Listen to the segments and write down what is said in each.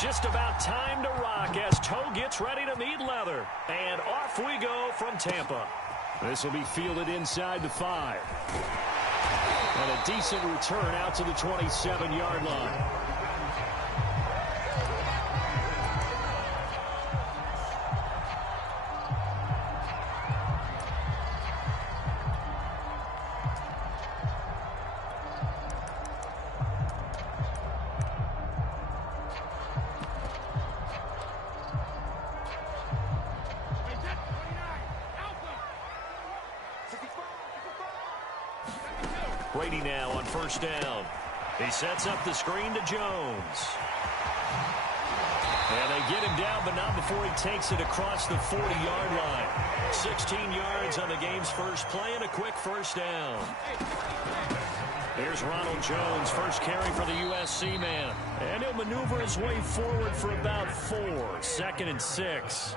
Just about time to rock as toe gets ready to meet leather. And off we go from Tampa. This will be fielded inside the 5. And a decent return out to the 27-yard line. Brady now on first down. He sets up the screen to Jones. And they get him down, but not before he takes it across the 40-yard line. 16 yards on the game's first play and a quick first down. Here's Ronald Jones, first carry for the USC man. And he'll maneuver his way forward for about 4. 2nd and 6.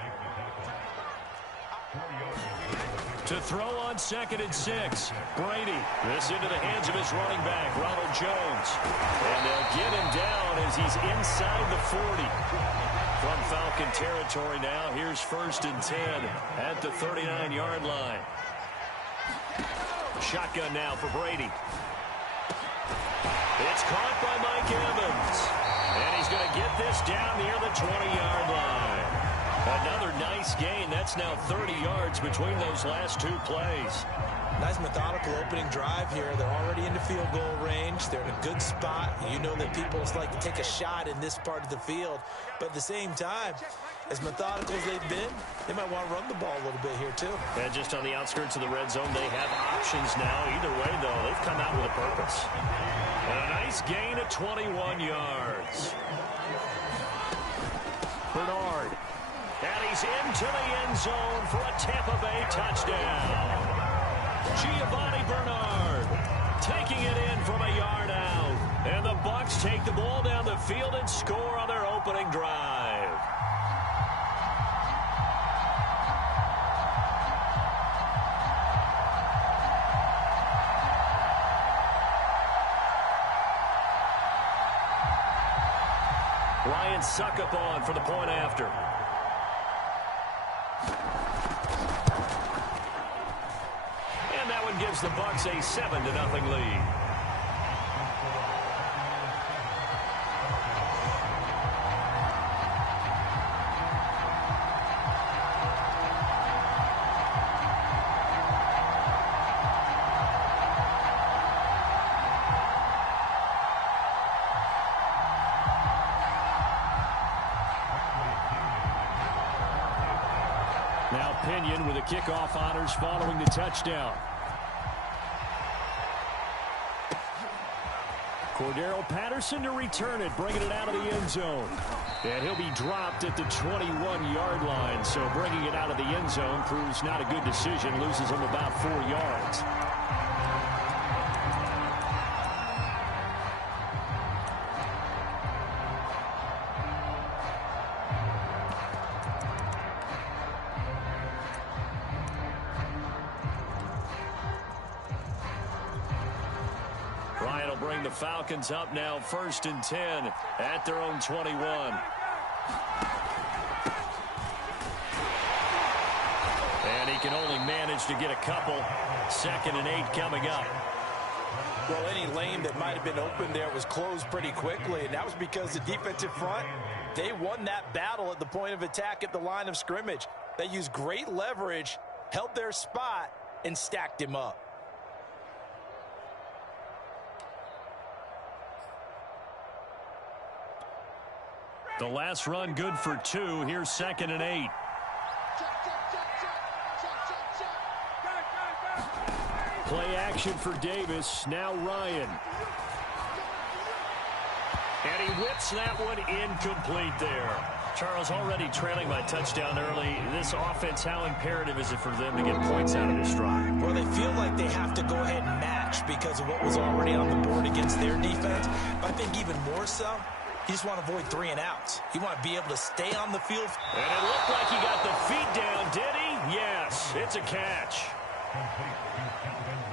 To throw on 2nd and 6. Brady. This into the hands of his running back, Ronald Jones. And they'll get him down as he's inside the 40. From Falcon territory now, here's 1st and 10 at the 39-yard line. Shotgun now for Brady. It's caught by Mike Evans. And he's going to get this down near the 20-yard line. Another nice gain. That's now 30 yards between those last 2 plays. Nice methodical opening drive here. They're already into field goal range. They're in a good spot. You know that people like to take a shot in this part of the field. But at the same time, as methodical as they've been, they might want to run the ball a little bit here too. And just on the outskirts of the red zone, they have options now. Either way, though, they've come out with a purpose. And a nice gain of 21 yards. Bernard. And he's into the end zone for a Tampa Bay touchdown. Giovanni Bernard taking it in from a yard out. And the Bucs take the ball down the field and score on their opening drive. Ryan Suckup on for the point after. And that one gives the Bucs a 7-0 lead. Now Pinion with the kickoff honors following the touchdown. Cordero Patterson to return it, bringing it out of the end zone. And he'll be dropped at the 21-yard line, so bringing it out of the end zone proves not a good decision, loses him about 4 yards. Ryan will bring the Falcons up now, 1st and 10 at their own 21. And he can only manage to get a couple. 2nd and 8 coming up. Well, any lane that might have been open there was closed pretty quickly, and that was because the defensive front, they won that battle at the point of attack at the line of scrimmage. They used great leverage, held their spot, and stacked him up. The last run good for 2. Here's 2nd and 8. Play action for Davis. Now Ryan. And he whips that one incomplete there. Charles, already trailing by touchdown early. This offense, how imperative is it for them to get points out of this drive? Well, they feel like they have to go ahead and match because of what was already on the board against their defense. But I think even more so, you just want to avoid 3 and outs. You want to be able to stay on the field. And it looked like he got the feet down, did he? Yes, it's a catch.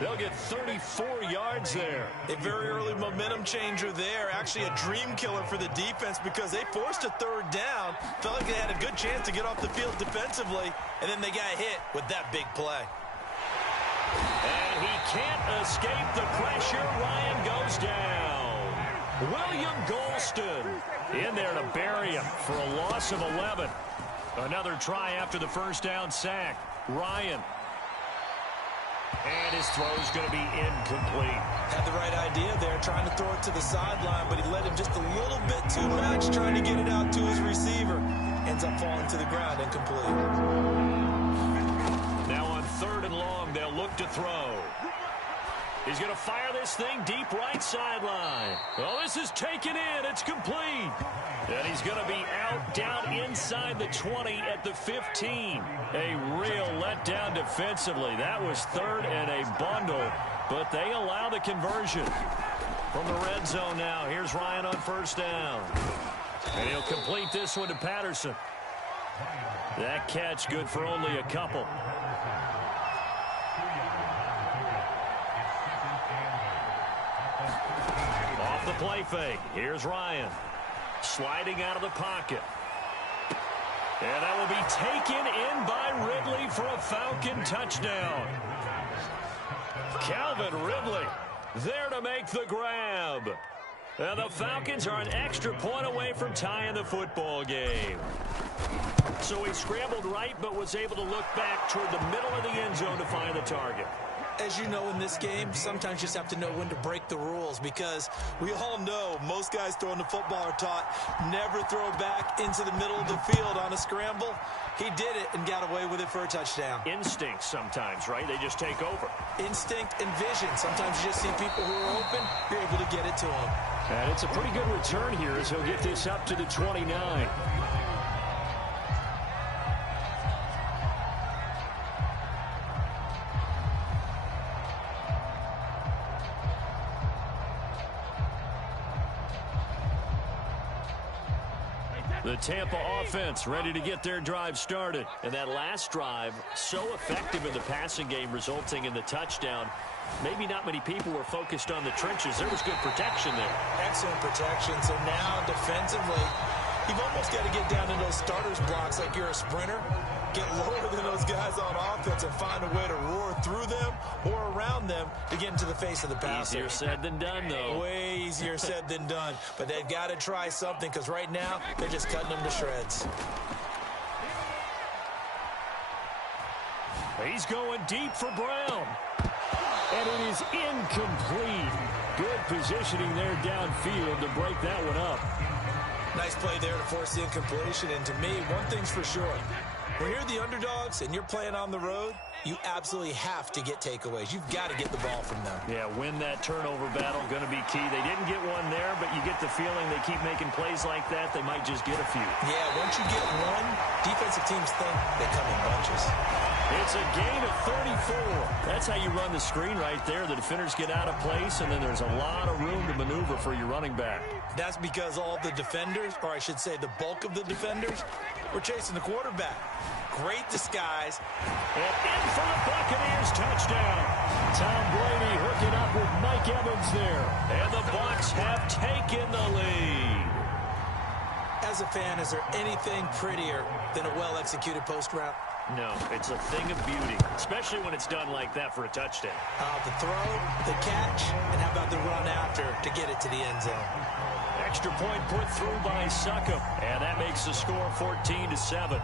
They'll get 34 yards there. A very early momentum changer there. Actually a dream killer for the defense because they forced a third down. Felt like they had a good chance to get off the field defensively, and then they got hit with that big play. And he can't escape the pressure. Ryan goes down. William Golston in there to bury him for a loss of 11. Another try after the first down sack. Ryan. And his throw's going to be incomplete. Had the right idea there, trying to throw it to the sideline, but he led him just a little bit too much, trying to get it out to his receiver. Ends up falling to the ground, incomplete. Now on 3rd and long, they'll look to throw. He's going to fire this thing deep right sideline. Oh, this is taken in. It's complete. And he's going to be out down inside the 20 at the 15. A real letdown defensively. That was 3rd and a bundle, but they allow the conversion. From the red zone now, here's Ryan on 1st down. And he'll complete this one to Patterson. That catch good for only a couple. Off the play fake. Here's Ryan. Sliding out of the pocket. And that will be taken in by Ridley for a Falcon touchdown. Calvin Ridley there to make the grab. And the Falcons are an extra point away from tying the football game. So he scrambled right but was able to look back toward the middle of the end zone to find the target. As you know, in this game, sometimes you just have to know when to break the rules because we all know most guys throwing the football are taught never throw back into the middle of the field on a scramble. He did it and got away with it for a touchdown. Instinct sometimes, right? They just take over. Instinct and vision. Sometimes you just see people who are open, you're able to get it to them. And it's a pretty good return here as he'll get this up to the 29. The Tampa offense ready to get their drive started. And that last drive, so effective in the passing game, resulting in the touchdown. Maybe not many people were focused on the trenches. There was good protection there. Excellent protection. So now defensively, you've almost got to get down to those starters blocks like you're a sprinter. Get lower than those guys on offense and find a way to roar through them or around them to get into the face of the passer. Easier said than done, though. Way easier said than done. But they've got to try something because right now they're just cutting them to shreds. He's going deep for Brown. And it is incomplete. Good positioning there downfield to break that one up. Nice play there to force the incompletion. And to me, one thing's for sure. When you're the underdogs and you're playing on the road, you absolutely have to get takeaways. You've got to get the ball from them. Yeah, win that turnover battle, going to be key. They didn't get one there, but you get the feeling they keep making plays like that, they might just get a few. Yeah, once you get one, defensive teams think they come in bunches. It's a gain of 34. That's how you run the screen right there. The defenders get out of place, and then there's a lot of room to maneuver for your running back. That's because all the defenders, or I should say the bulk of the defenders, were chasing the quarterback. Great disguise. And in for the Buccaneers touchdown. Tom Brady hooking up with Mike Evans there. And the Bucs have taken the lead. As a fan, is there anything prettier than a well-executed post route? No, it's a thing of beauty, especially when it's done like that for a touchdown. The throw, the catch, and how about the run after to get it to the end zone? Extra point put through by Succop, and that makes the score 14-7.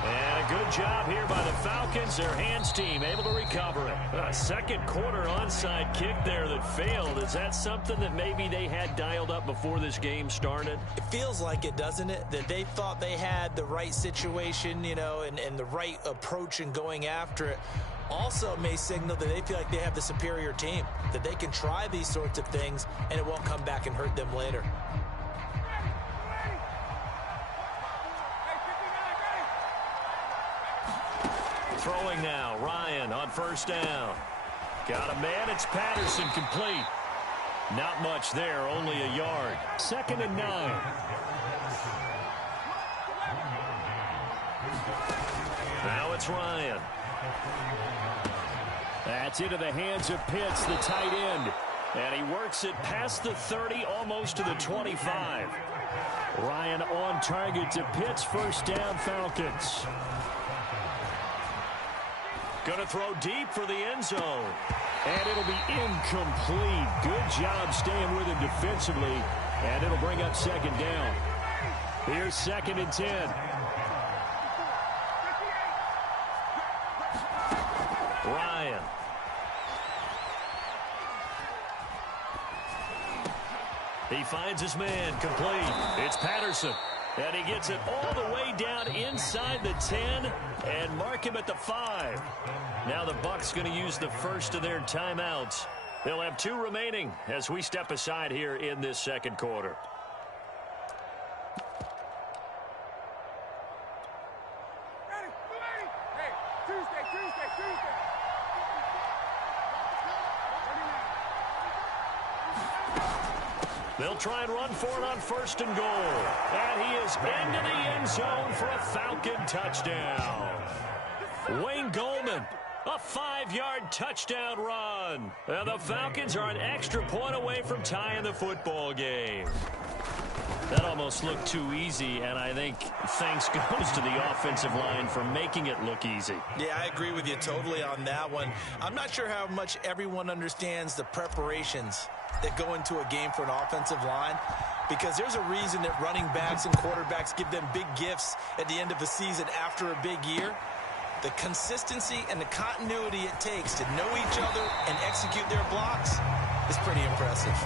And a good job here by the Falcons. Their hands team able to recover it. A second quarter onside kick there that failed. Is that something that maybe they had dialed up before this game started? It feels like it, doesn't it? That they thought they had the right situation, you know, and the right approach in going after it. Also may signal that they feel like they have the superior team, that they can try these sorts of things and it won't come back and hurt them later. Throwing now, Ryan on first down. Got a man, it's Patterson, complete. Not much there, only a yard. 2nd and 9. Now it's Ryan. That's into the hands of Pitts, the tight end. And he works it past the 30, almost to the 25. Ryan on target to Pitts, first down, Falcons. Going to throw deep for the end zone. And it'll be incomplete. Good job staying with him defensively. And it'll bring up second down. Here's 2nd and 10. Ryan. He finds his man, complete. It's Patterson. And he gets it all the way down inside the 10 and mark him at the 5. Now the Bucs going to use the first of their timeouts. They'll have 2 remaining as we step aside here in this second quarter. They'll try and run for it on 1st and goal. And he is into the end zone for a Falcon touchdown. Wayne Goldman, a 5-yard touchdown run. And the Falcons are an extra point away from tying the football game. That almost looked too easy, and I think thanks goes to the offensive line for making it look easy. Yeah, I agree with you totally on that one. I'm not sure how much everyone understands the preparations that go into a game for an offensive line, because there's a reason that running backs and quarterbacks give them big gifts at the end of the season after a big year. The consistency and the continuity it takes to know each other and execute their blocks is pretty impressive.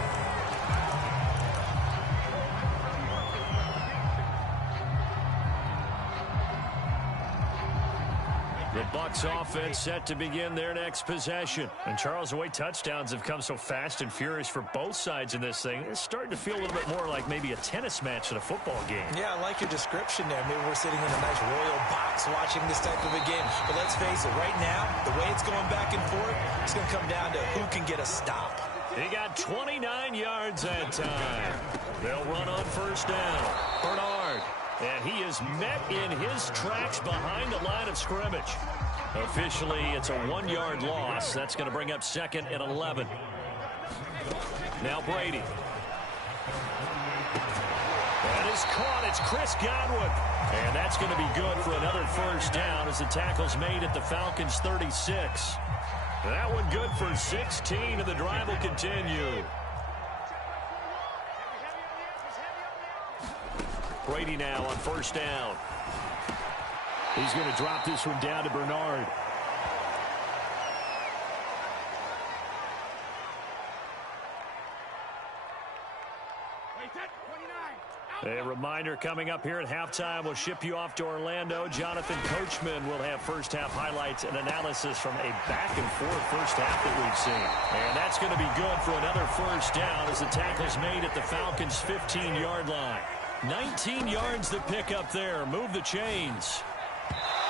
The Bucs offense set to begin their next possession. And Charles, the way touchdowns have come so fast and furious for both sides in this thing, it's starting to feel a little bit more like maybe a tennis match than a football game. Yeah, I like your description there. Maybe we're sitting in a nice royal box watching this type of a game. But let's face it, right now, the way it's going back and forth, it's going to come down to who can get a stop. He got 29 yards that time. They'll run on 1st down. Bernard. And he is met in his tracks behind the line of scrimmage. Officially, it's a 1-yard loss. That's going to bring up 2nd and 11. Now Brady. That is caught. It's Chris Godwin. And that's going to be good for another 1st down as the tackle's made at the Falcons' 36. That one good for 16, and the drive will continue. Brady now on 1st down. He's going to drop this one down to Bernard. A reminder coming up here at halftime. We'll ship you off to Orlando. Jonathan Coachman will have first-half highlights and analysis from a back-and-forth first half that we've seen. And that's going to be good for another 1st down as the tackle's made at the Falcons' 15-yard line. 19 yards to pick up there. Move the chains.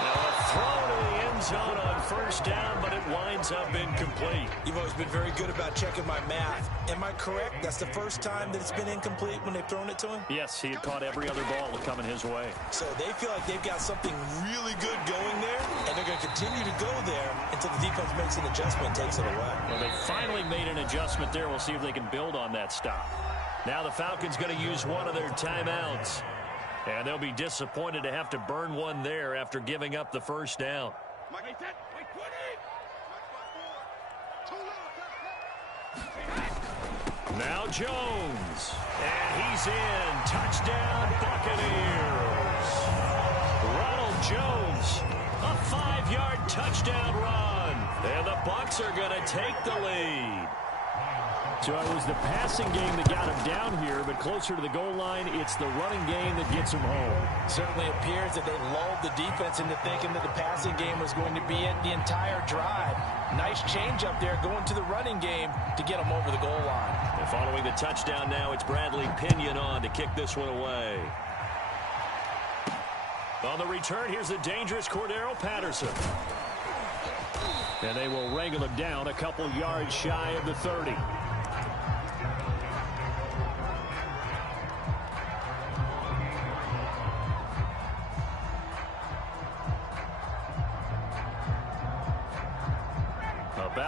Now a throw to the end zone on 1st down, but it winds up incomplete. You've always been very good about checking my math. Am I correct? That's the first time that it's been incomplete when they've thrown it to him? Yes, he had caught every other ball coming his way. So they feel like they've got something really good going there, and they're going to continue to go there until the defense makes an adjustment and takes it away. Well, they finally made an adjustment there. We'll see if they can build on that stop. Now the Falcons going to use one of their timeouts. And they'll be disappointed to have to burn one there after giving up the 1st down. Now Jones. And he's in. Touchdown, Buccaneers. Ronald Jones. A 5-yard touchdown run. And the Bucs are going to take the lead. So it was the passing game that got him down here, but closer to the goal line, it's the running game that gets him home. Certainly appears that they lulled the defense into thinking that the passing game was going to be it the entire drive. Nice change up there going to the running game to get them over the goal line. And following the touchdown now, it's Bradley Pinion on to kick this one away. On the return, here's the dangerous Cordero Patterson. And they will wrangle him down a couple yards shy of the 30.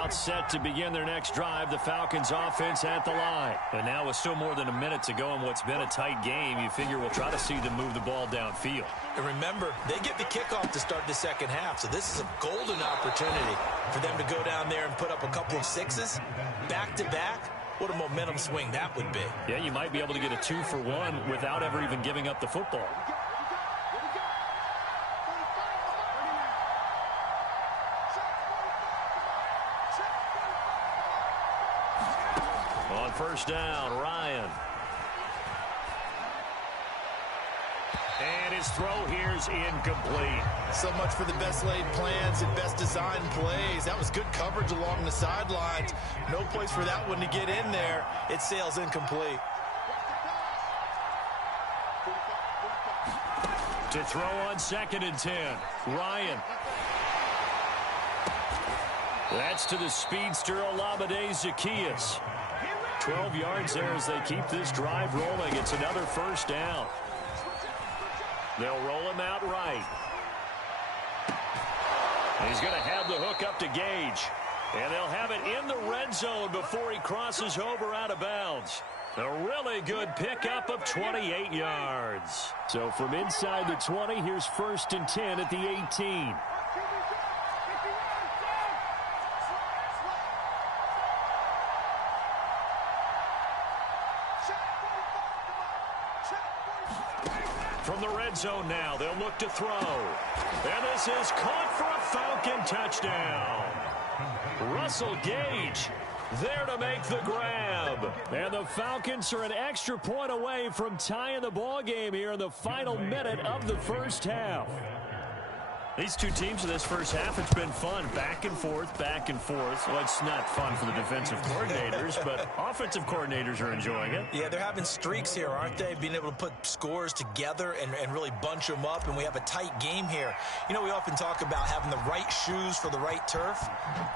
About set to begin their next drive. The Falcons offense at the line. And now with still more than a minute to go in what's been a tight game, you figure we'll try to see them move the ball downfield. And remember, they get the kickoff to start the second half, so this is a golden opportunity for them to go down there and put up a couple of sixes back-to-back. What a momentum swing that would be. Yeah, you might be able to get a 2-for-1 without ever even giving up the football. On first down, Ryan. And his throw here's incomplete. So much for the best laid plans and best designed plays. That was good coverage along the sidelines. No place for that one to get in there. It sails incomplete. To throw on 2nd and 10, Ryan. That's to the speedster Zaccheaus. 12 yards there as they keep this drive rolling. It's another first down. They'll roll him out right. He's going to have the hook up to Gage. And they'll have it in the red zone before he crosses over out of bounds. A really good pickup of 28 yards. So from inside the 20, here's 1st and 10 at the 18. From the red zone now, they'll look to throw. And this is caught for a Falcon touchdown. Russell Gage there to make the grab. And the Falcons are an extra point away from tying the ball game here in the final minute of the first half. These two teams in this first half, it's been fun. Back and forth, back and forth. Well, it's not fun for the defensive coordinators, but offensive coordinators are enjoying it. Yeah, they're having streaks here, aren't they? Being able to put scores together and really bunch them up, and we have a tight game here. You know, we often talk about having the right shoes for the right turf.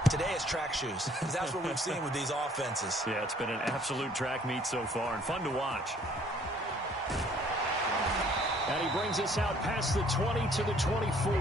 Today it's track shoes, because that's what we've seen with these offenses. Yeah, it's been an absolute track meet so far, and fun to watch. And he brings us out past the 20 to the 24.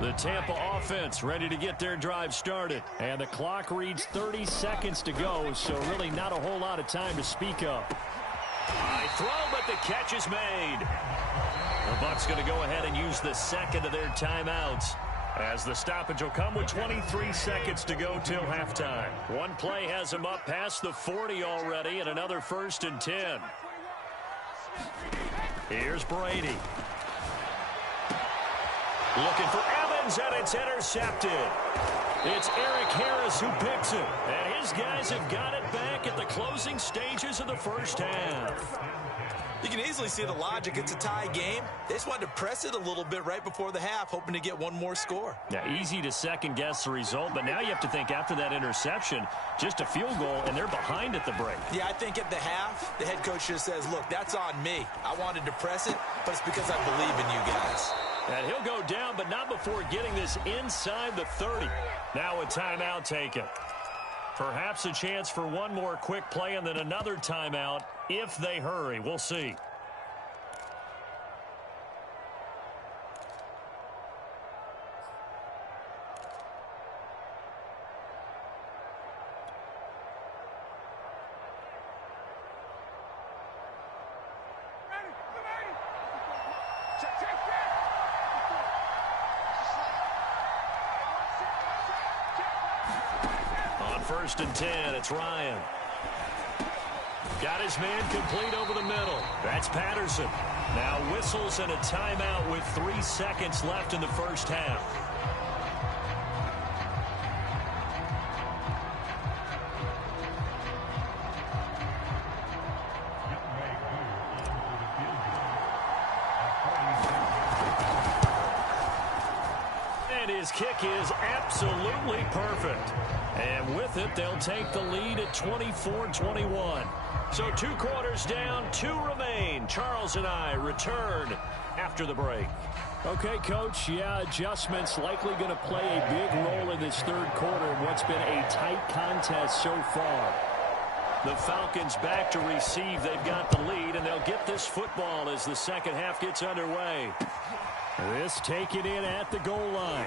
The Tampa offense ready to get their drive started. And the clock reads 30 seconds to go, so really not a whole lot of time to speak of. High throw, but the catch is made. The Bucs going to go ahead and use the second of their timeouts, as the stoppage will come with 23 seconds to go till halftime. One play has him up past the 40 already, and another 1st and 10. Here's Brady. Looking for Evans, and it's intercepted. It's Eric Harris who picks it, and his guys have got it back at the closing stages of the first half. You can easily see the logic. It's a tie game. They just wanted to press it a little bit right before the half, hoping to get one more score. Yeah, easy to second-guess the result, but now you have to think after that interception, just a field goal, and they're behind at the break. Yeah, I think at the half, the head coach just says, look, that's on me. I wanted to press it, but it's because I believe in you guys. And he'll go down, but not before getting this inside the 30. Now a timeout taken. Perhaps a chance for one more quick play and then another timeout if they hurry. We'll see. On 1st and 10, it's Ryan. Got his man complete over the middle. That's Patterson. Now whistles and a timeout with 3 seconds left in the first half. And his kick is absolutely perfect. And with it, they'll take the lead at 24-21. So 2 quarters down, 2 remain. Charles and I return after the break. Okay, Coach, yeah, adjustments likely going to play a big role in this third quarter in what's been a tight contest so far. The Falcons back to receive. They've got the lead, and they'll get this football as the second half gets underway. This taken in at the goal line.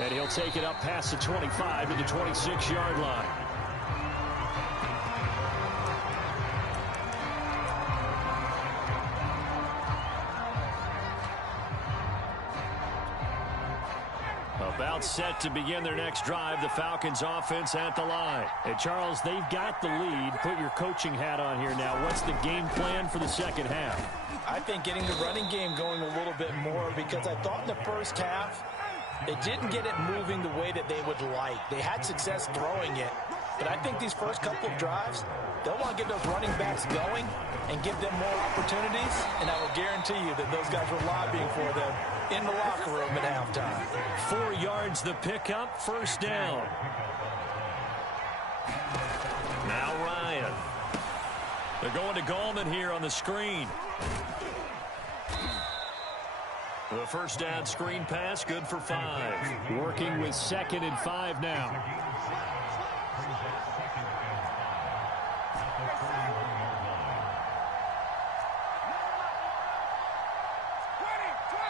And he'll take it up past the 25 to the 26-yard line. About set to begin their next drive, the Falcons offense at the line. And Charles, they've got the lead. Put your coaching hat on here now. What's the game plan for the second half? I think getting the running game going a little bit more, because I thought in the first half they didn't get it moving the way that they would like. They had success throwing it, but I think these first couple of drives, they'll want to get those running backs going and give them more opportunities, and I will guarantee you that those guys were lobbying for them in the locker room at halftime. 4 yards the pickup, first down. Now Ryan. They're going to Gallman here on the screen. The first down screen pass, good for 5. Working with 2nd and 5 now.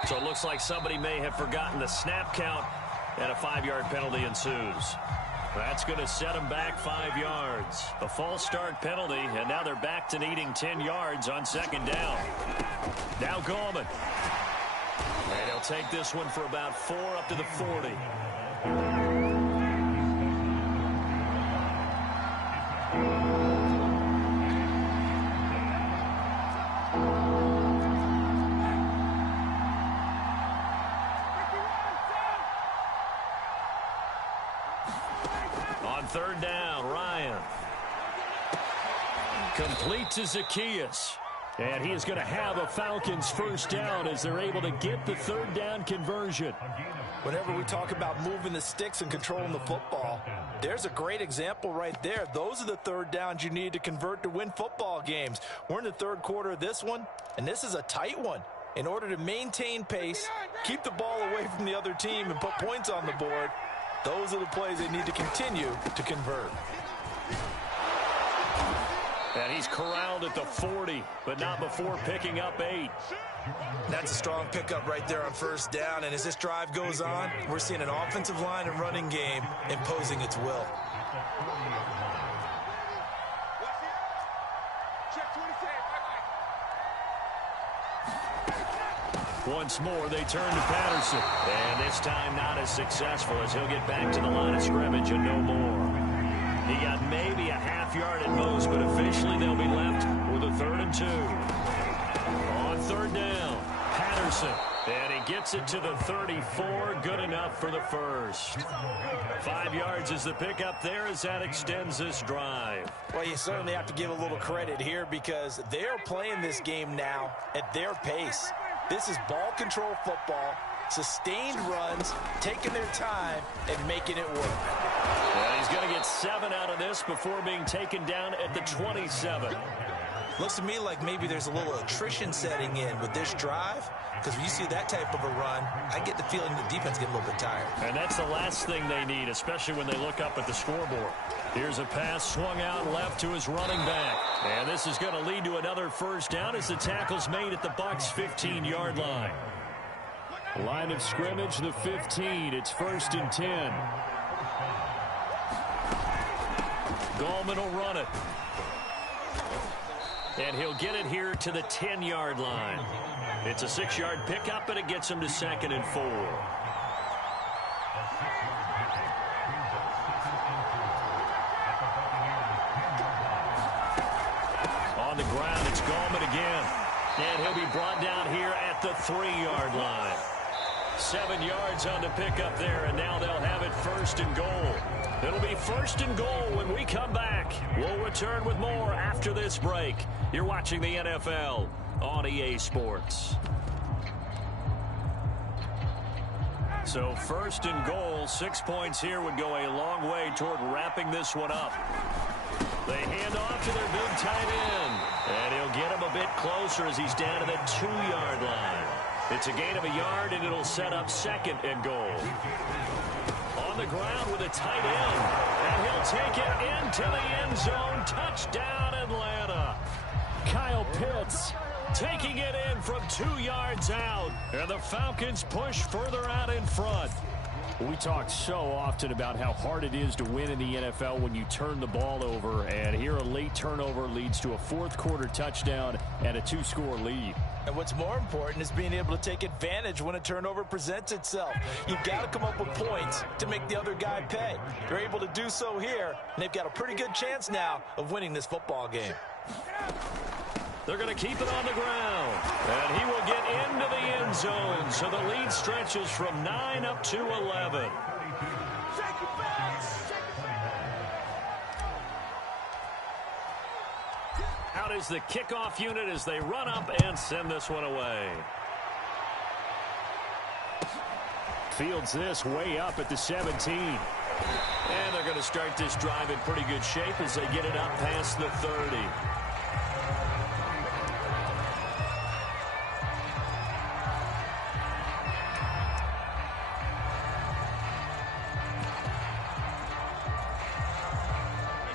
So it looks like somebody may have forgotten the snap count, and a 5-yard penalty ensues. That's going to set them back 5 yards. A false start penalty, and now they're back to needing 10 yards on 2nd down. Now Gallman. And he'll take this one for about 4 up to the 40. On 3rd down, Ryan. Complete to Zacchaeus. And he is going to have a Falcons first down as they're able to get the 3rd down conversion. Whenever we talk about moving the sticks and controlling the football, there's a great example right there. Those are the 3rd downs you need to convert to win football games. We're in the 3rd quarter of this one, and this is a tight one. In order to maintain pace, keep the ball away from the other team, and put points on the board, those are the plays they need to continue to convert. And he's corralled at the 40, but not before picking up 8. That's a strong pickup right there on 1st down, and as this drive goes on, we're seeing an offensive line and running game imposing its will. Once more, they turn to Patterson. And this time not as successful, as he'll get back to the line of scrimmage and no more. He got maybe a half-yard at most, but officially they'll be left with a 3rd and 2. On 3rd down, Patterson. And he gets it to the 34. Good enough for the first. 5 yards is the pickup there as that extends this drive. Well, you certainly have to give a little credit here, because they're playing this game now at their pace. This is ball control football, sustained runs, taking their time, and making it work. Well, he's going to get 7 out of this before being taken down at the 27. Looks to me like maybe there's a little attrition setting in with this drive, because when you see that type of a run, I get the feeling the defense get a little bit tired. And that's the last thing they need, especially when they look up at the scoreboard. Here's a pass swung out left to his running back. And this is going to lead to another first down as the tackle's made at the Bucs' 15-yard line. Line of scrimmage, the 15. It's 1st and 10. Gallman will run it. And he'll get it here to the 10-yard line. It's a 6-yard pickup, and it gets him to 2nd and 4. On the ground, it's Gallman again. And he'll be brought down here at the 3-yard line. 7 yards on the pickup there, and now they'll have it 1st and goal. It'll be 1st and goal when we come back. We'll return with more after this break. You're watching the NFL on EA Sports. So 1st and goal, 6 points here would go a long way toward wrapping this one up. They hand off to their big tight end. And he'll get him a bit closer as he's down to the 2-yard line. It's a gain of a yard, and it'll set up 2nd and goal. on the ground with a tight end. And he'll take it into the end zone. Touchdown, Atlanta. Kyle Pitts taking it in from 2 yards out. And the Falcons push further out in front. We talk so often about how hard it is to win in the NFL when you turn the ball over. And here a late turnover leads to a fourth-quarter touchdown and a 2-score lead. And what's more important is being able to take advantage when a turnover presents itself. You've got to come up with points to make the other guy pay. They're able to do so here, and they've got a pretty good chance now of winning this football game. They're going to keep it on the ground. And he will get into the end zone. So the lead stretches from 9 up to 11. Out is the kickoff unit as they run up and send this one away. Fields this way up at the 17. And they're going to start this drive in pretty good shape as they get it up past the 30.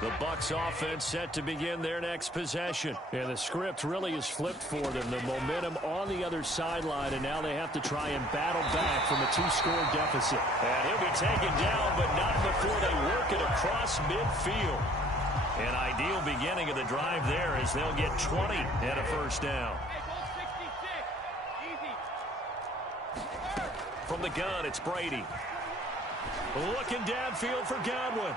The Bucs offense set to begin their next possession. And the script really is flipped for them. The momentum on the other sideline, and now they have to try and battle back from a 2-score deficit. And he'll be taken down, but not before they work it across midfield. An ideal beginning of the drive there as they'll get 20 and a first down. From the gun, it's Brady. Looking downfield for Godwin.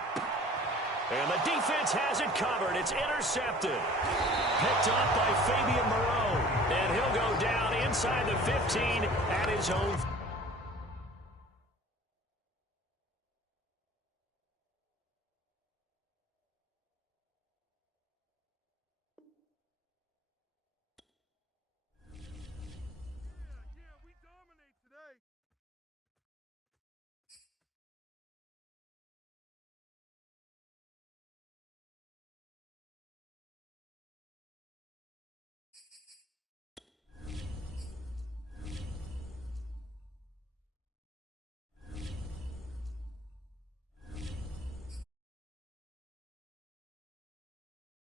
And the defense has it covered. It's intercepted. Picked up by Fabian Moreau. And he'll go down inside the 15 at his own.